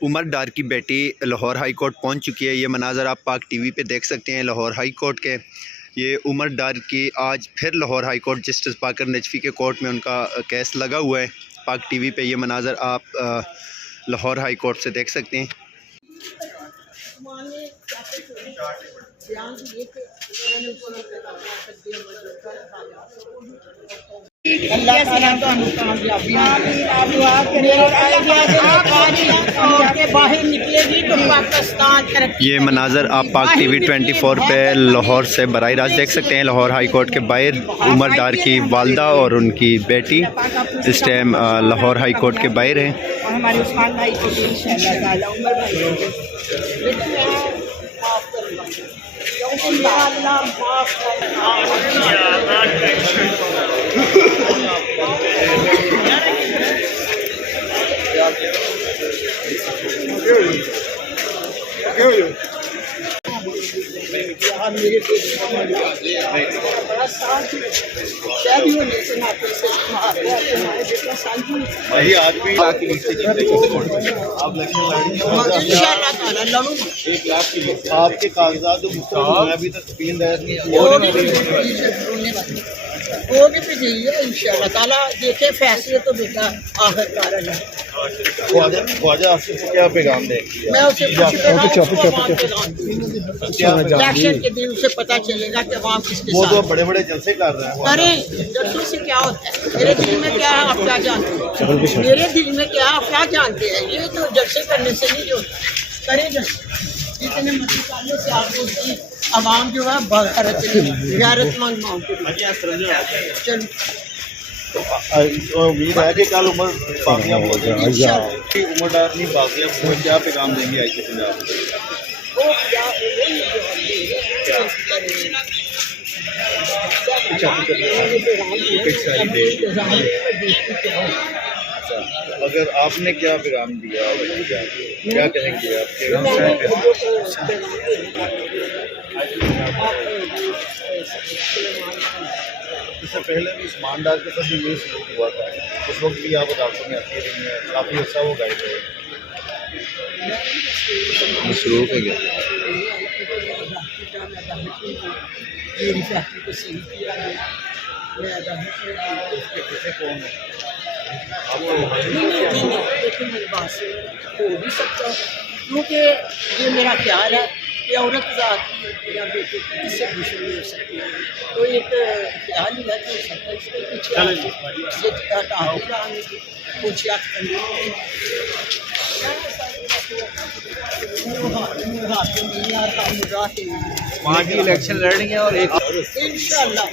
उमर डार की बेटी Lahore high court पहुंच चुकी है। ये मनाज़र आप पाक टीवी पे देख सकते हैं लाहौर हाई कोर्ट के। ये उमर डार की आज फिर लाहौर हाई कोर्ट जस्टिस बाकर नजफ़ी के कोर्ट में उनका केस लगा हुआ है। पाक टीवी पे ये मनाज़र आप लाहौर हाई कोर्ट से देख सकते हैं। ये मनाज़र आप पाक टीवी 24 पे लाहौर से बराह रास्त देख सकते हैं। लाहौर हाई कोर्ट के बाहर उमर डार की वालदा और उनकी बेटी इस टाइम लाहौर हाई कोर्ट के बाहर हैं। हमारे उस्मान भाई को भी इंशाअल्लाह ताला उमर भाई आपके कागजात अभी तक होगी भी चाहिए इंशाअल्लाह ताला। देखे फैसले तो बेटा आखिरकार ख्वाजा आसिफ को क्या पैगाम देंगे? मैं उसे इलेक्शन के दिन उसे पता चलेगा कि वहाँ किसके वो तो साथ बड़े बड़े जलसे कर रहे हैं। अरे जल्दी से क्या होता है? मेरे दिल में क्या है आप क्या जानते हैं? मेरे दिल में क्या है आप क्या जानते हैं? ये तो जलसे करने से नहीं होता। करे जल्से जितने मर्जी करने से आप उसकी आवाम जो है गैरतमंद चलो उम्मीद है कि कल उमर बागियां हो जाएगी। उमर डार नहीं बागियां को क्या पैगाम देंगे आई के पंजाब? अगर आपने क्या पैगाम दिया क्या कहेंगे आपके? इससे पहले भी उस्मान डार के साथ ये सलूक हुआ था, उस वक्त भी आप अदालतों में आती रही हैं, काफ़ी अच्छा वो गाइड है। मसरूफ है क्या? उसके पीछे कौन है? लेकिन मेरी बात से हो भी सकता है क्योंकि ये मेरा ख्याल है कि औरत ज़ात या बेटे की किससे दुश्मनी हो सकती है। तो एक ख्याल ही है कि हो सकता है इसके पीछे कुछ याद करने इलेक्शन लड़ेंगे और एक इंशाअल्लाह